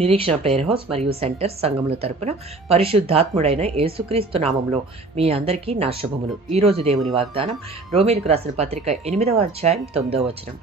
నిరీక్షణ prayer house మరియు centre సంఘముల తరపున పరిశుద్ధాత్ముడైన యేసుక్రీస్తు నామంలో మీ అందరికీ నా శుభములు. ఈరోజు దేవుని వాగ్దానం రోమీలకు రాసిన పత్రిక 8వ అధ్యాయం 9వ వచనం.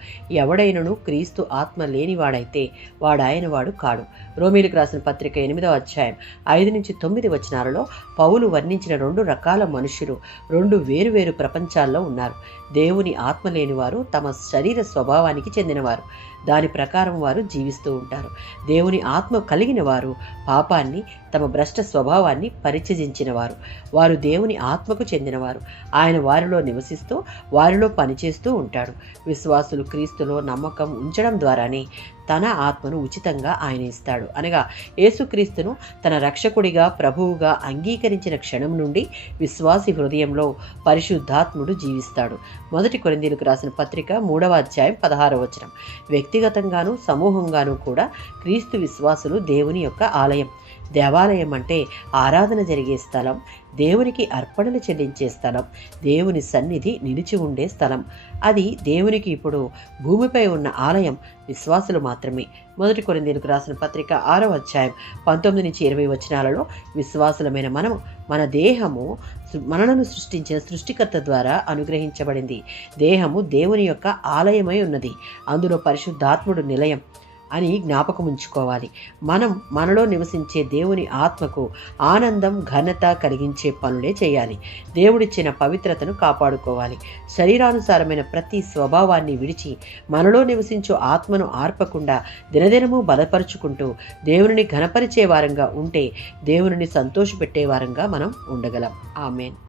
ఎవడైనను క్రీస్తు ఆత్మ లేనివాడైతే వాడాయన వాడు కాడు. రోమీలకు రాసిన పత్రిక 8వ అధ్యాయం 5-9 వచనాలలో పౌలు వర్ణించిన 2 రకాల మనుషులు 2 వేరువేరు ప్రపంచాల్లో ఉన్నారు. దేవుని ఆత్మ లేనివారు తమ శరీర స్వభావానికి చెందినవారు, దాని ప్రకారం వారు జీవిస్తూ ఉంటారు. దేవుని ఆత్మ కలిగిన వారు పాపాన్ని, తమ భ్రష్ట స్వభావాన్ని పరిత్యజించినవారు. వారు దేవుని ఆత్మకు చెందినవారు. ఆయన వారిలో నివసిస్తూ వారిలో పనిచేస్తూ ఉంటాడు. విశ్వాసులు క్రీస్తులో నమ్మకం ఉంచడం ద్వారానే తన ఆత్మను ఉచితంగా ఆయన ఇస్తాడు. అనగా యేసుక్రీస్తును తన రక్షకుడిగా, ప్రభువుగా అంగీకరించిన క్షణం నుండి విశ్వాసి హృదయంలో పరిశుద్ధాత్ముడు జీవిస్తాడు. 1 కొరింథీయులకు రాసిన పత్రిక 3వ అధ్యాయం 16వ వచనం. వ్యక్తిగతంగాను సమూహంగాను కూడా క్రీస్తు విశ్వాసులు దేవుని యొక్క ఆలయం. దేవాలయం అంటే ఆరాధన జరిగే స్థలం, దేవునికి అర్పణలు చెల్లించే స్థలం, దేవుని సన్నిధి నిలిచి ఉండే స్థలం. అది దేవునికి ఇప్పుడు భూమిపై ఉన్న ఆలయం విశ్వాసులు మాత్రమే. 1 కొరింథీయులకు రాసిన పత్రిక 6వ అధ్యాయం 19-20 వచనాలలో విశ్వాసులమైన మనము, మన దేహము మనలను సృష్టించిన సృష్టికర్త ద్వారా అనుగ్రహించబడింది. దేహము దేవుని యొక్క ఆలయమై ఉన్నది, అందులో పరిశుద్ధాత్ముడు నిలయం అని జ్ఞాపకం ఉంచుకోవాలి. మనం మనలో నివసించే దేవుని ఆత్మకు ఆనందం, ఘనత కలిగించే పనులే చేయాలి. దేవుడిచ్చిన పవిత్రతను కాపాడుకోవాలి. శరీరానుసారమైన ప్రతి స్వభావాన్ని విడిచి మనలో నివసించే ఆత్మను ఆర్పకుండా దినదినము బలపరుచుకుంటూ దేవుని ఘనపరిచే వారంగా ఉంటే దేవుని సంతోషపెట్టే వారంగా మనం ఉండగలం. ఆమేన్.